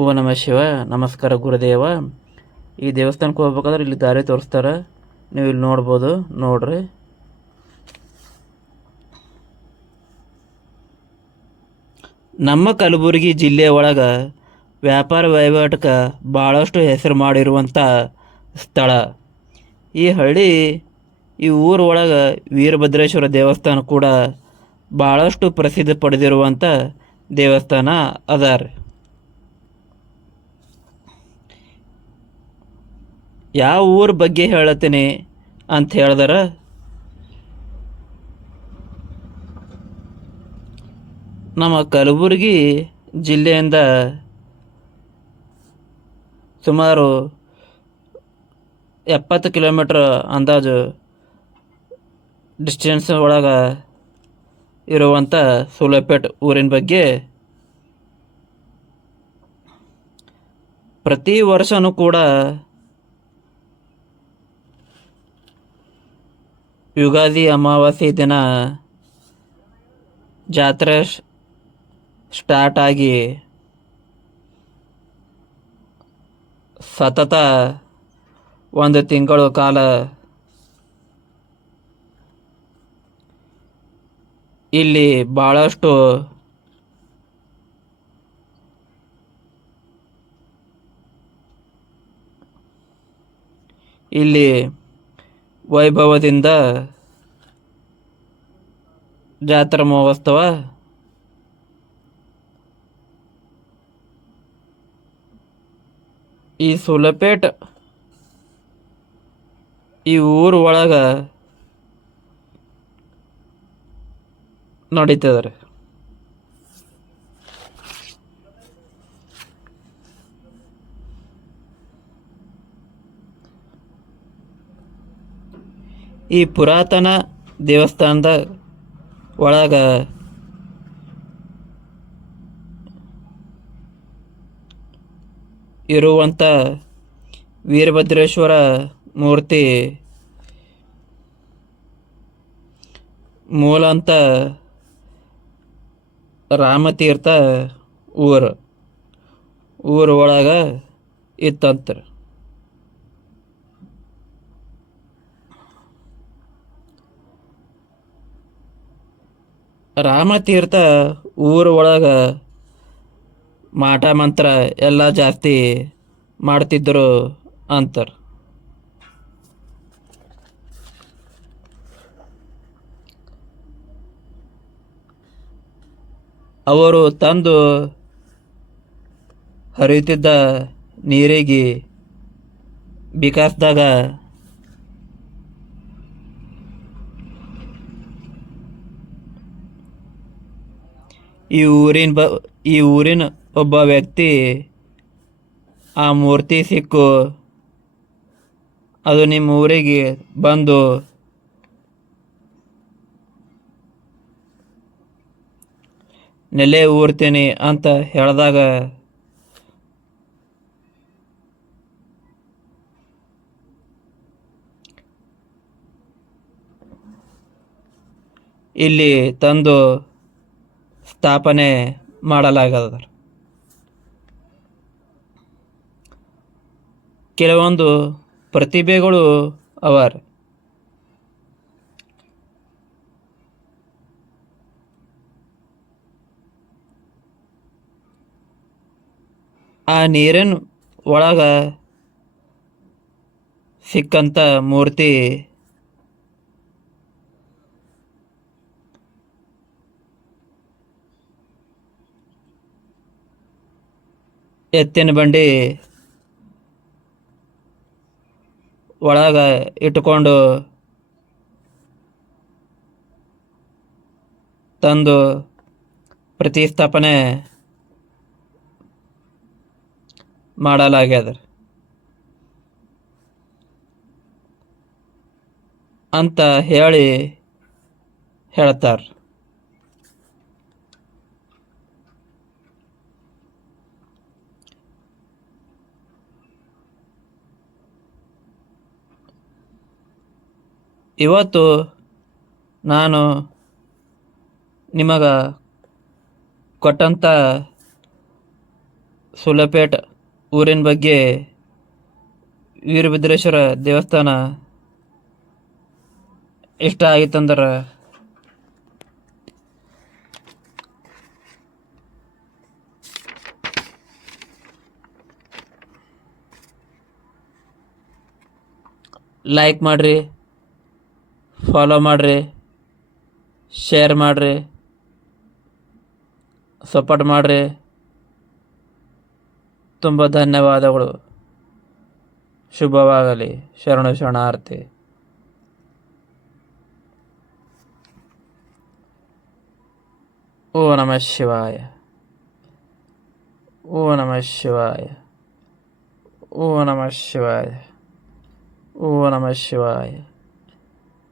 ಓ ನಮ ಶಿವ, ನಮಸ್ಕಾರ ಗುರುದೇವ. ಈ ದೇವಸ್ಥಾನಕ್ಕೆ ಹೋಗ್ಬೇಕಾದ್ರೆ ಇಲ್ಲಿ ದಾರಿ ತೋರಿಸ್ತಾರೆ. ನೀವು ಇಲ್ಲಿ ನೋಡ್ಬೋದು, ನೋಡ್ರಿ. ನಮ್ಮ ಕಲಬುರಗಿ ಜಿಲ್ಲೆ ಒಳಗೆ ವ್ಯಾಪಾರ ವಹಿವಾಟಕ್ಕೆ ಭಾಳಷ್ಟು ಹೆಸರು ಮಾಡಿರುವಂಥ ಸ್ಥಳ. ಈ ಹಳ್ಳಿ, ಈ ಊರ ಒಳಗೆ ವೀರಭದ್ರೇಶ್ವರ ದೇವಸ್ಥಾನ ಕೂಡ ಭಾಳಷ್ಟು ಪ್ರಸಿದ್ಧಿ ಪಡೆದಿರುವಂಥ ದೇವಸ್ಥಾನ ಅದ ಯಾವ ಊರ ಬಗ್ಗೆ ಹೇಳತ್ತೀನಿ ಅಂತ ಹೇಳ್ದಾರ? ನಮ್ಮ ಕಲಬುರಗಿ ಜಿಲ್ಲೆಯಿಂದ ಸುಮಾರು ಎಪ್ಪತ್ತು ಕಿಲೋಮೀಟ್ರ್ ಅಂದಾಜು ಡಿಸ್ಟೆನ್ಸ್ ಒಳಗೆ ಇರುವಂಥ ಸೂಲಪೇಟ್ ಊರಿನ ಬಗ್ಗೆ ಪ್ರತಿ ವರ್ಷವೂ ಕೂಡ ಯುಗಾದಿ ಅಮಾವಾಸ್ಯೆ ದಿನ ಜಾತ್ರೆ ಸ್ಟಾರ್ಟ್ ಆಗಿ ಸತತ ಒಂದು ತಿಂಗಳು ಕಾಲ ಇಲ್ಲಿ ಭಾಳಷ್ಟು ಇಲ್ಲಿ ವೈಭವದಿಂದ ಜಾತ್ರಾ ಮಹೋತ್ಸವ ಈ ಸೂಲಪೇಟ್ ಈ ಊರು ಒಳಗೆ ನಡೀತದೆ ರೀ. ಈ ಪುರಾತನ ದೇವಸ್ಥಾನದ ಒಳಗೆ ಇರುವಂಥ ವೀರಭದ್ರೇಶ್ವರ ಮೂರ್ತಿ ಮೂಲಂತ ರಾಮತೀರ್ಥ ಊರು. ಊರ ಒಳಗೆ ಇತ್ತಂತ್ರಿ. ರಾಮತೀರ್ಥ ಊರು ಒಳಗೆ ಮಾಟ ಮಂತ್ರ ಎಲ್ಲ ಜಾಸ್ತಿ ಮಾಡ್ತಿದ್ದರು ಅಂತಾರೆ. ಅವರು ತಂದು ಹರಿಯುತ್ತಿದ್ದ ನೀರಿಗೆ ಬಿಕಾಸ್ದಾಗ ಈ ಊರಿನ ಬ, ಈ ಊರಿನ ಒಬ್ಬ ವ್ಯಕ್ತಿ ಆ ಮೂರ್ತಿ ಸಿಕ್ಕು. ಅದು ನಿಮ್ಮ ಊರಿಗೆ ಬಂದು ನೆಲೆ ಊರ್ತೀನಿ ಅಂತ ಹೇಳಿದಾಗ ಇಲ್ಲಿ ತಂದು ಸ್ಥಾಪನೆ ಮಾಡಲಾಗದ ಕೆಲವೊಂದು ಪ್ರತಿಭೆಗಳು ಅವರ್. ಆ ನೀರಿನ ಒಳಗ ಸಿಕ್ಕಂತ ಮೂರ್ತಿ ಎತ್ತಿನ ಬಂಡಿ ಒಳಗ ಇಟ್ಕೊಂಡು ತಂದು ಪ್ರತಿಸ್ಥಾಪನೆ ಮಾಡಲಾಗ್ಯದ. ಅಂತ ಹೇಳಿ ಹೇಳ್ತಾರೆ. ಇವತ್ತು ನಾನು ನಿಮಗೆ ಕೊಟ್ಟಂಥ ಸುಲಪೇಟ್ ಊರಿನ ಬಗ್ಗೆ ವೀರಭದ್ರೇಶ್ವರ ದೇವಸ್ಥಾನ ಇಷ್ಟ ಆಗಿತ್ತಂದ್ರೆ ಲೈಕ್ ಮಾಡಿರಿ. ಫಾಲೋ ಮಾಡಿರಿ. ಶೇರ್ ಮಾಡಿರಿ. ಸಪೋರ್ಟ್ ಮಾಡಿರಿ. ತುಂಬ ಧನ್ಯವಾದಗಳು. ಶುಭವಾಗಲಿ. ಶರಣು ಶರಣಾರ್ಥಿ. ಓ ನಮಃ ಶಿವಾಯ. ಓ ನಮಃ ಶಿವಾಯ. ಓ ನಮಃ ಶಿವಾಯ. ಓ ನಮಃ ಶಿವಾಯ.